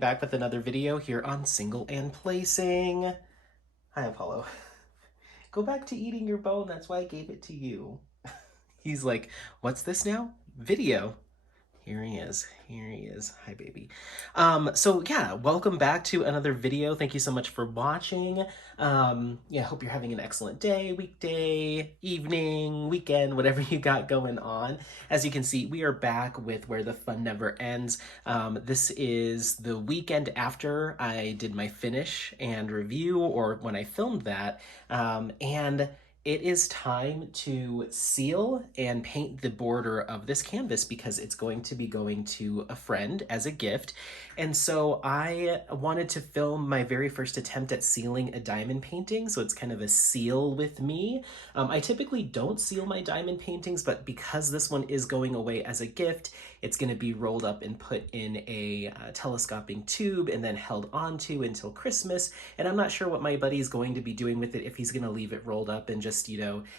back with another video here on Single and Placing. Hi, Apollo. Go back to eating your bone. That's why I gave it to you. He's like, what's this now? Video. Here he is. Here he is. Hi, baby. So yeah, welcome back to another video. Thank you so much for watching. Yeah, hope you're having an excellent day, weekday, evening, weekend, whatever you got going on. As you can see, we are back with Where the Fun Never Ends. This is the weekend after I did my finish and review, or when I filmed that, and it is time to seal and paint the border of this canvas because it's going to be going to a friend as a gift. And so I wanted to film my very first attempt at sealing a diamond painting. So it's kind of a seal with me. I typically don't seal my diamond paintings, but because this one is going away as a gift, it's going to be rolled up and put in a telescoping tube and then held onto until Christmas. And I'm not sure what my buddy's going to be doing with it, if he's going to leave it rolled up and just,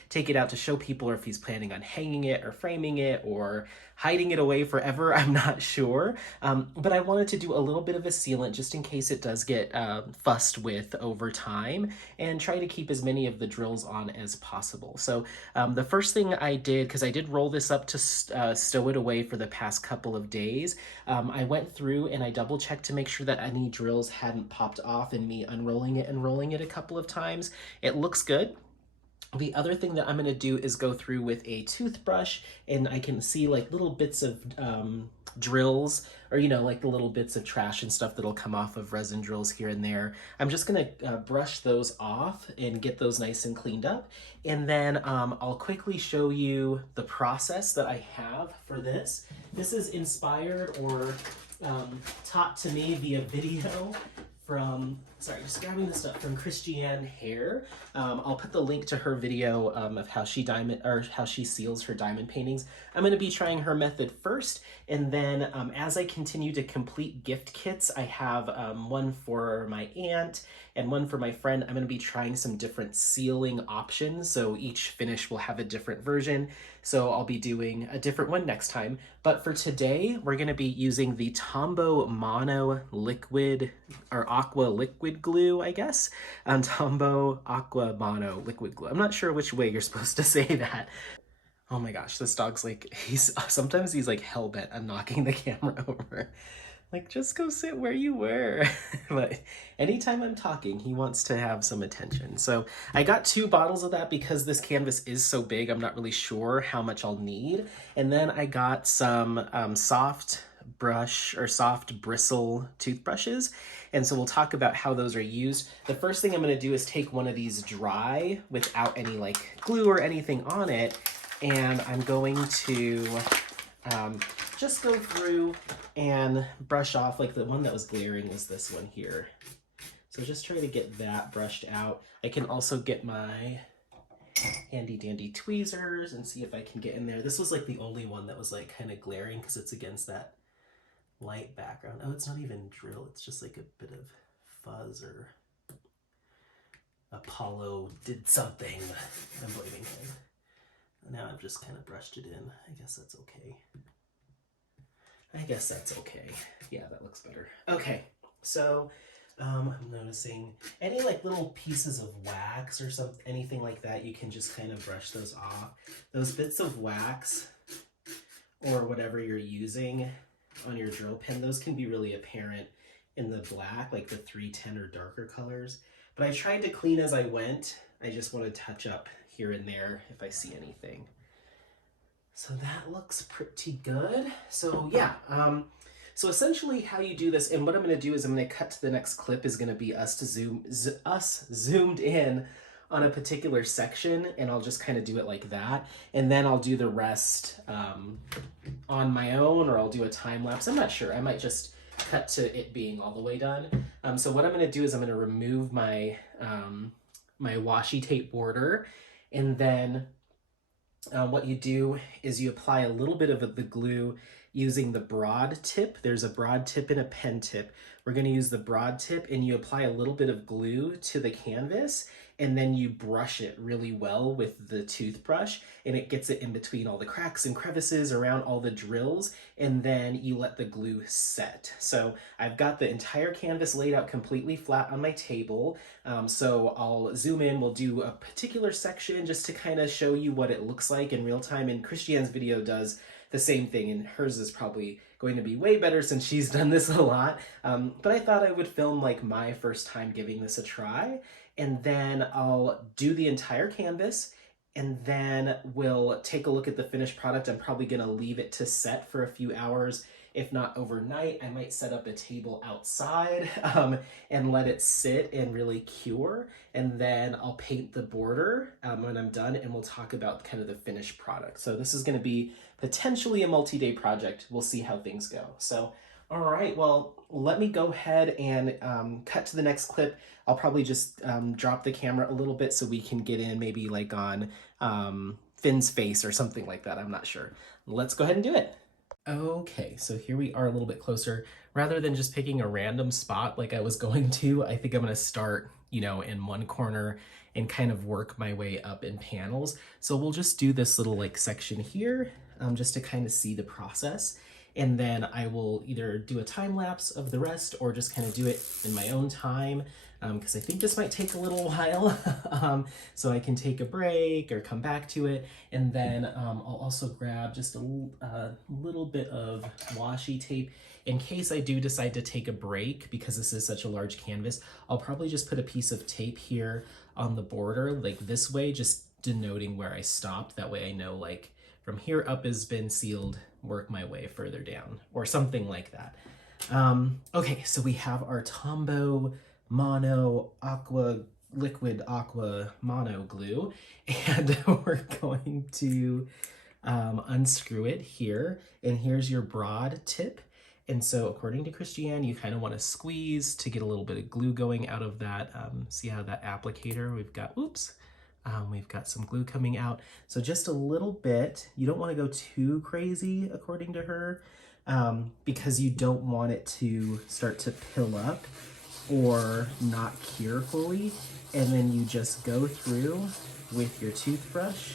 take it out to show people, or if he's planning on hanging it or framing it or hiding it away forever. I'm not sure. But I wanted to do a little bit of a sealant just in case it does get fussed with over time, and try to keep as many of the drills on as possible. So the first thing I did, because I did roll this up to stow it away for the past couple of days, I went through and I double checked to make sure that any drills hadn't popped off in me unrolling it and rolling it a couple of times. It looks good. The other thing that I'm going to do is go through with a toothbrush, and I can see like little bits of drills, or like the little bits of trash and stuff that'll come off of resin drills here and there. I'm just going to brush those off and get those nice and cleaned up, and then I'll quickly show you the process that I have for this. This is inspired or taught to me via video from, just grabbing this stuff from Christianne Hare. I'll put the link to her video of how she seals her diamond paintings. I'm going to be trying her method first, and then as I continue to complete gift kits, I have one for my aunt and one for my friend. I'm going to be trying some different sealing options, so each finish will have a different version. So I'll be doing a different one next time. But for today, we're going to be using the Tombow Mono Liquid, or Aqua Liquid Glue, I guess. Tombow Aqua Mono Liquid Glue. I'm not sure which way you're supposed to say that. Oh my gosh, this dog's like, sometimes he's like hell-bent on knocking the camera over. Like, just go sit where you were. But anytime I'm talking, he wants to have some attention. So I got 2 bottles of that because this canvas is so big, I'm not really sure how much I'll need. And then I got some soft brush or soft bristle toothbrushes. And so we'll talk about how those are used. The first thing I'm going to do is take one of these dry without any like glue or anything on it. And I'm going to just go through and brush off, like the one that was glaring was this one here. So just try to get that brushed out. I can also get my handy dandy tweezers and see if I can get in there. This was like the only one that was like kind of glaring because it's against that light background. Oh, it's not even drill. It's just like a bit of fuzz, or Apollo did something. I'm blaming him. Now I've just kind of brushed it in. I guess that's okay. Yeah, that looks better. Okay, so I'm noticing any like little pieces of wax or something, anything like that, you can just kind of brush those off. Those bits of wax or whatever you're using on your drill pen, those can be really apparent in the black, like the 310 or darker colors. But I tried to clean as I went. I just want to touch up here and there if I see anything. So that looks pretty good. So yeah, so essentially how you do this, and what I'm going to do is I'm going to cut to the next clip, is going to be us zoomed in on a particular section, and I'll just kind of do it like that, and then I'll do the rest on my own, or I'll do a time lapse. I'm not sure. I might just cut to it being all the way done. So what I'm going to do is I'm going to remove my my washi tape border, and then what you do is you apply a little bit of the glue using the broad tip. There's a broad tip and a pen tip. We're going to use the broad tip, and you apply a little bit of glue to the canvas, and then you brush it really well with the toothbrush, and it gets it in between all the cracks and crevices around all the drills, and then you let the glue set. So I've got the entire canvas laid out completely flat on my table. So I'll zoom in, we'll do a particular section just to kind of show you what it looks like in real time, and Christianne's video does the same thing, and hers is probably going to be way better since she's done this a lot. But I thought I would film like my first time giving this a try, and then I'll do the entire canvas, and then we'll take a look at the finished product. I'm probably gonna leave it to set for a few hours. If not overnight, I might set up a table outside and let it sit and really cure. And then I'll paint the border when I'm done, and we'll talk about kind of the finished product. So this is gonna be potentially a multi-day project. We'll see how things go. So, all right, well, let me go ahead and cut to the next clip. I'll probably just drop the camera a little bit so we can get in maybe like on Finn's face or something like that. I'm not sure. Let's go ahead and do it. Okay, so here we are a little bit closer. Rather than just picking a random spot like I was going to, I think I'm gonna start, in one corner and kind of work my way up in panels. So we'll just do this little like section here just to kind of see the process. And then I will either do a time lapse of the rest or just kind of do it in my own time, because I think this might take a little while. So I can take a break or come back to it. And then I'll also grab just a little bit of washi tape in case I do decide to take a break, because this is such a large canvas. I'll probably just put a piece of tape here on the border like this way, just denoting where I stopped. That way I know like from here up has been sealed, work my way further down or something like that. Okay, so we have our Tombow Mono Liquid Aqua Mono Glue, and we're going to unscrew it here. And here's your broad tip. And so according to Christianne, you kind of want to squeeze to get a little bit of glue going out of that. See how that applicator, we've got some glue coming out. So just a little bit. You don't want to go too crazy according to her, because you don't want it to start to pill up or not cure fully. And then you just go through with your toothbrush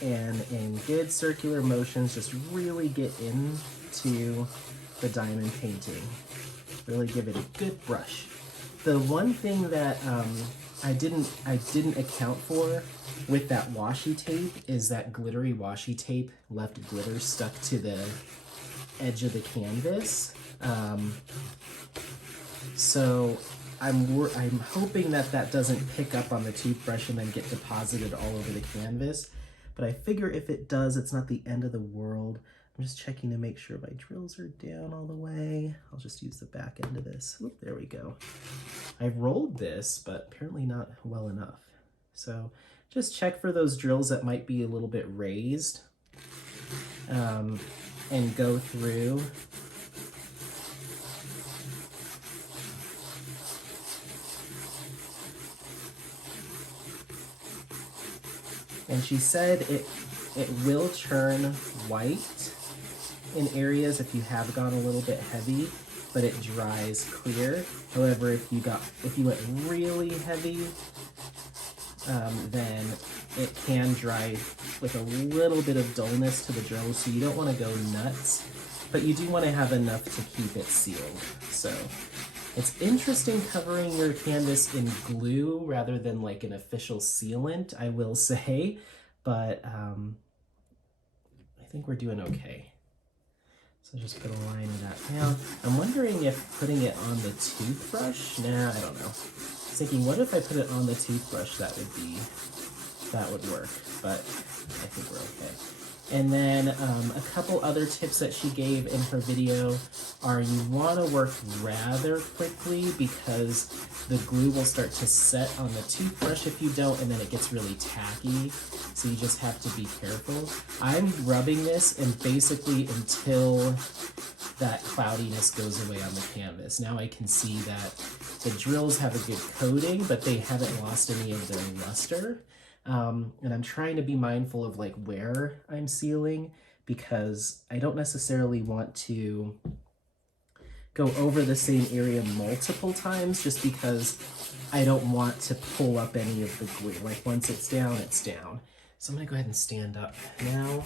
and in good circular motions, just really get into the diamond painting. Really give it a good brush. The one thing that I didn't account for with that washi tape is that glittery washi tape left glitter stuck to the edge of the canvas. So I'm hoping that doesn't pick up on the toothbrush and then get deposited all over the canvas. But I figure if it does, it's not the end of the world. I'm just checking to make sure my drills are down all the way. I'll just use the back end of this. Oop, there we go. I rolled this, but apparently not well enough. So just check for those drills that might be a little bit raised, and go through. And she said it will turn white in areas if you have gone a little bit heavy, but it dries clear. However, if you went really heavy, then it can dry with a little bit of dullness to the drill, so you don't want to go nuts, but you do want to have enough to keep it sealed. So it's interesting covering your canvas in glue rather than like an official sealant, I will say, but I think we're doing okay. So just put a line of that down. I'm wondering if putting it on the toothbrush, nah, I don't know. I was thinking, what if I put it on the toothbrush? That would work, but I think we're okay. And then a couple other tips that she gave in her video are you want to work rather quickly because the glue will start to set on the toothbrush if you don't, and then it gets really tacky. So you just have to be careful. I'm rubbing this and basically until that cloudiness goes away on the canvas. Now I can see that the drills have a good coating, but they haven't lost any of their luster. And I'm trying to be mindful of like where I'm sealing, because I don't necessarily want to go over the same area multiple times just because I don't want to pull up any of the glue. Like once it's down, it's down. So I'm gonna go ahead and stand up now.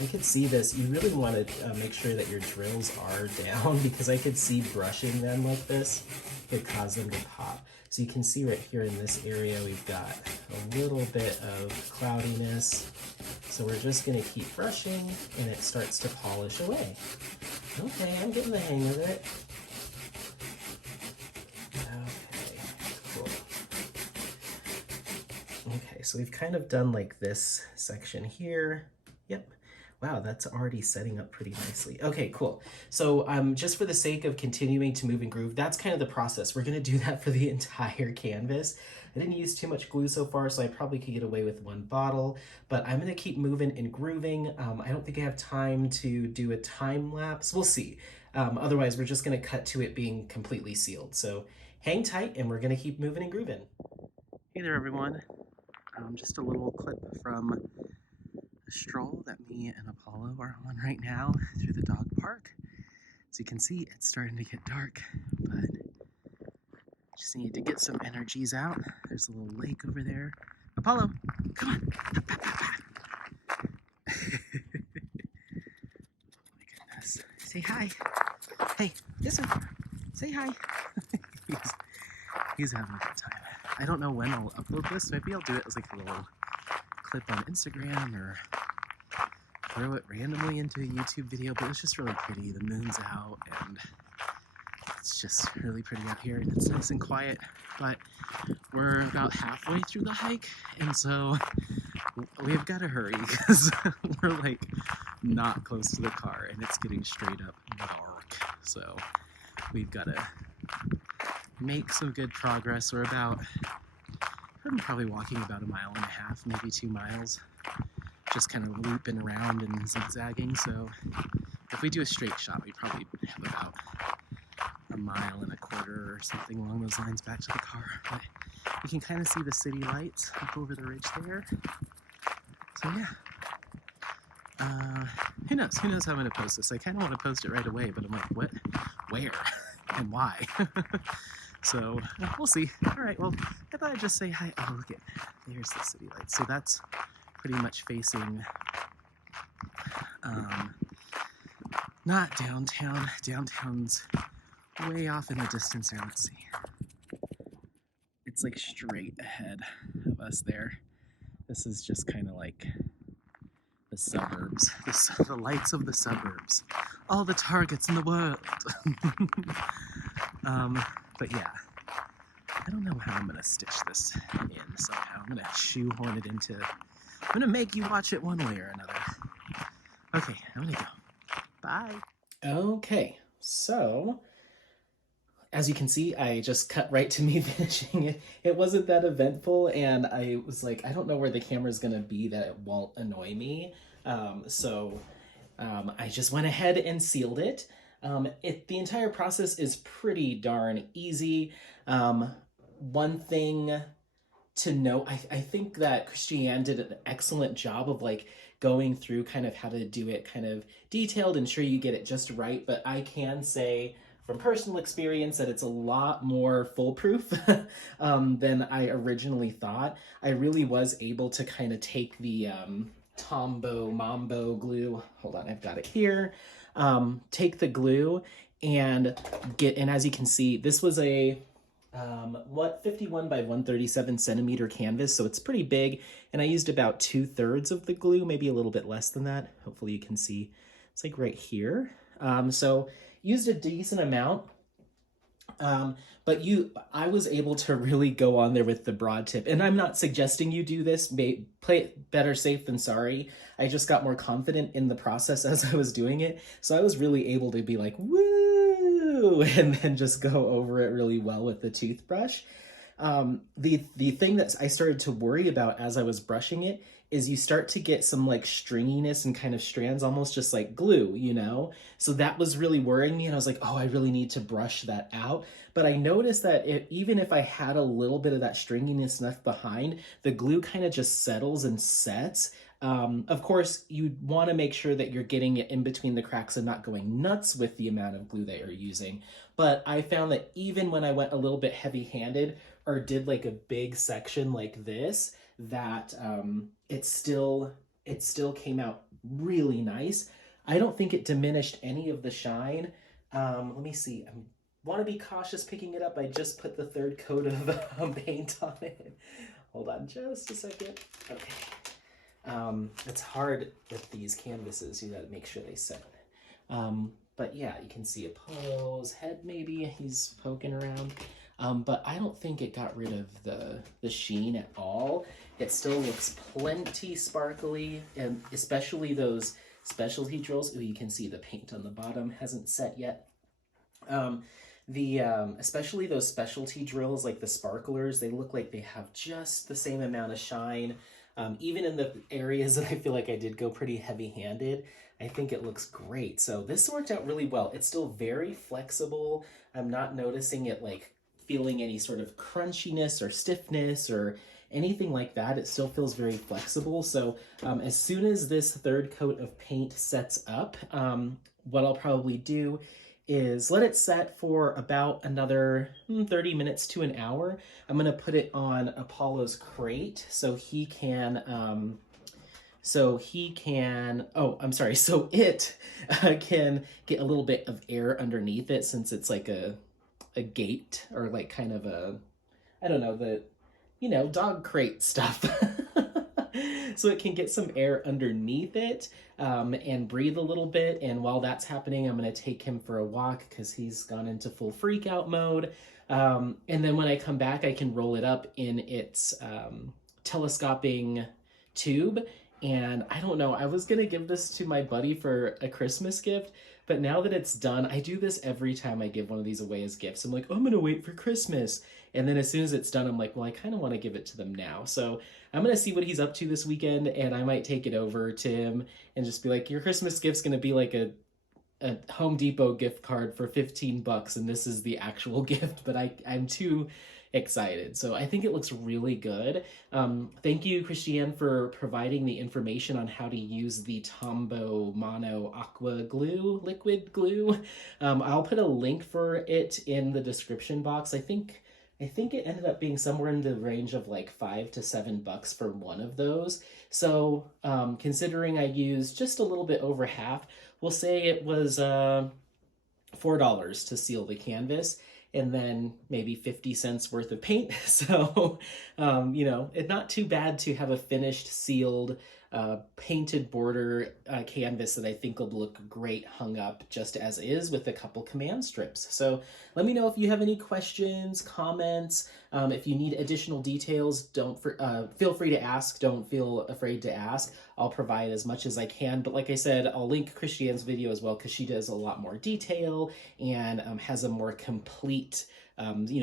I could see this. You really want to make sure that your drills are down because I could see brushing them like this could cause them to pop. So you can see right here in this area, we've got a little bit of cloudiness. So we're just going to keep brushing and it starts to polish away. Okay, I'm getting the hang of it. Okay, cool. Okay, so we've kind of done like this section here. Yep. Wow, that's already setting up pretty nicely. Okay, cool. So just for the sake of continuing to move and groove, that's kind of the process. We're gonna do that for the entire canvas. I didn't use too much glue so far, so I probably could get away with one bottle, but I'm gonna keep moving and grooving. I don't think I have time to do a time lapse. We'll see. Otherwise, we're just gonna cut to it being completely sealed. So hang tight and we're gonna keep moving and grooving. Hey there, everyone. Just a little clip from the stroll that me and Apollo are on right now through the dog park. As you can see, it's starting to get dark, but just need to get some energies out. There's a little lake over there. Apollo, come on. Oh my goodness. Say hi. Hey, listen. Say hi. he's having a good time. I don't know when I'll upload this. Maybe I'll do it as like a little clip on Instagram or throw it randomly into a YouTube video, but it's just really pretty. The moon's out and it's just really pretty out here and it's nice and quiet, but we're about halfway through the hike and so we've got to hurry because we're like not close to the car and it's getting straight up dark. So we've got to make some good progress. I'm probably walking about 1.5 miles, maybe 2 miles. Just kind of looping around and zigzagging. So if we do a straight shot, we probably have about 1.25 miles or something along those lines back to the car. But you can kind of see the city lights up over the ridge there. So yeah. Who knows? Who knows how I'm going to post this? I kind of want to post it right away, but I'm like, what? Where? And why? So we'll see. All right, well, I thought I'd just say hi. Oh, look at, there's the city lights. So that's pretty much facing, not downtown. Downtown's way off in the distance there. Let's see. It's like straight ahead of us there. This is just kind of like the suburbs, the lights of the suburbs. All the Targets in the world. But yeah, I don't know how I'm gonna stitch this in somehow. I'm gonna shoehorn it into, I'm gonna make you watch it one way or another. Okay, I'm gonna go. Bye. Okay, so as you can see, I just cut right to me finishing it. It wasn't that eventful, and I was like, I don't know where the camera's gonna be that it won't annoy me. I just went ahead and sealed it. The entire process is pretty darn easy. One thing to note, I think that Christianne did an excellent job of like going through kind of how to do it kind of detailed and sure you get it just right, but I can say from personal experience that it's a lot more foolproof than I originally thought. I really was able to kind of take the Mambo glue, hold on, I've got it here, take the glue and as you can see, this was a 51 by 137 centimeter canvas, so it's pretty big, and I used about 2/3 of the glue, maybe a little bit less than that. Hopefully you can see, it's like right here. So used a decent amount, but I was able to really go on there with the broad tip, and I'm not suggesting you do this, play it better safe than sorry. I just got more confident in the process as I was doing it, so I was really able to be like, woo, and then just go over it really well with the toothbrush. The thing that I started to worry about as I was brushing it is you start to get some like stringiness and kind of strands, almost just like glue, you know? So that was really worrying me, and I was like, oh, I really need to brush that out. But I noticed that even if I had a little bit of that stringiness left behind, the glue kind of just settles and sets Of course, you want to make sure that you're getting it in between the cracks and not going nuts with the amount of glue that you're using. But I found that even when I went a little bit heavy-handed or did like a big section like this, that it still came out really nice. I don't think it diminished any of the shine. Let me see. I want to be cautious picking it up. I just put the third coat of paint on it. Hold on just a second. Okay. It's hard with these canvases. You gotta make sure they set. But yeah, you can see Apollo's head maybe. He's poking around. But I don't think it got rid of the sheen at all. It still looks plenty sparkly, and especially those specialty drills. Ooh, you can see the paint on the bottom hasn't set yet. Especially those specialty drills, like the sparklers, they look like they have just the same amount of shine. Even in the areas that I feel like I did go pretty heavy-handed, I think it looks great. So this worked out really well. It's still very flexible. I'm not noticing it like feeling any sort of crunchiness or stiffness or anything like that. It still feels very flexible. So as soon as this third coat of paint sets up, what I'll probably do is let it set for about another 30 minutes to an hour. I'm gonna put it on Apollo's crate so he can, so it can get a little bit of air underneath it, since it's like a gate, or like kind of a, I don't know, dog crate stuff. So it can get some air underneath it and breathe a little bit. And while that's happening, I'm going to take him for a walk because he's gone into full freak out mode. And then when I come back, I can roll it up in its telescoping tube. And I don't know, I was going to give this to my buddy for a Christmas gift, but now that it's done, I do this every time I give one of these away as gifts. I'm like, oh, I'm going to wait for Christmas. And then as soon as it's done, I'm like, well, I kind of want to give it to them now. So I'm going to see what he's up to this weekend, and I might take it over to him and just be like, your Christmas gift's going to be like a Home Depot gift card for $15, and this is the actual gift, but I'm too excited. So I think it looks really good. Thank you, Christianne, for providing the information on how to use the Tombow Mono Aqua Glue, liquid glue. I'll put a link for it in the description box. I think it ended up being somewhere in the range of like $5 to $7 for one of those. So considering I used just a little bit over half, we'll say it was $4 to seal the canvas, and then maybe 50 cents worth of paint. So, it's not too bad to have a finished, sealed, painted border canvas that I think will look great hung up just as is with a couple command strips. So let me know if you have any questions, comments. If you need additional details, feel free to ask. Don't feel afraid to ask. I'll provide as much as I can. But like I said, I'll link Christianne's video as well, because she does a lot more detail and has a more complete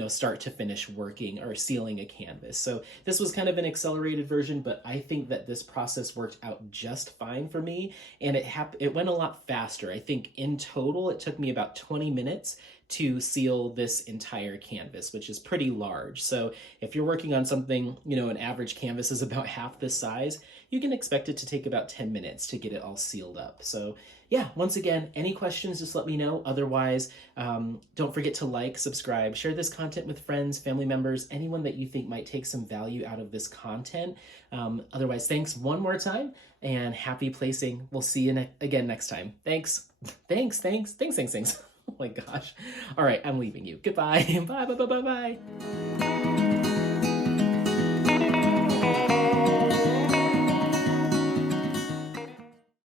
start to finish working or sealing a canvas. So this was kind of an accelerated version, but I think that this process worked out just fine for me, and it went a lot faster. I think in total it took me about 20 minutes to seal this entire canvas, which is pretty large. So if you're working on something, an average canvas is about half this size, you can expect it to take about 10 minutes to get it all sealed up. So yeah, once again, any questions, just let me know. Otherwise, don't forget to like, subscribe, share this content with friends, family members, anyone that you think might take some value out of this content. Otherwise, thanks one more time, and happy placing. We'll see you again next time. Thanks. Thanks. Oh my gosh. All right, I'm leaving you. Goodbye. Bye.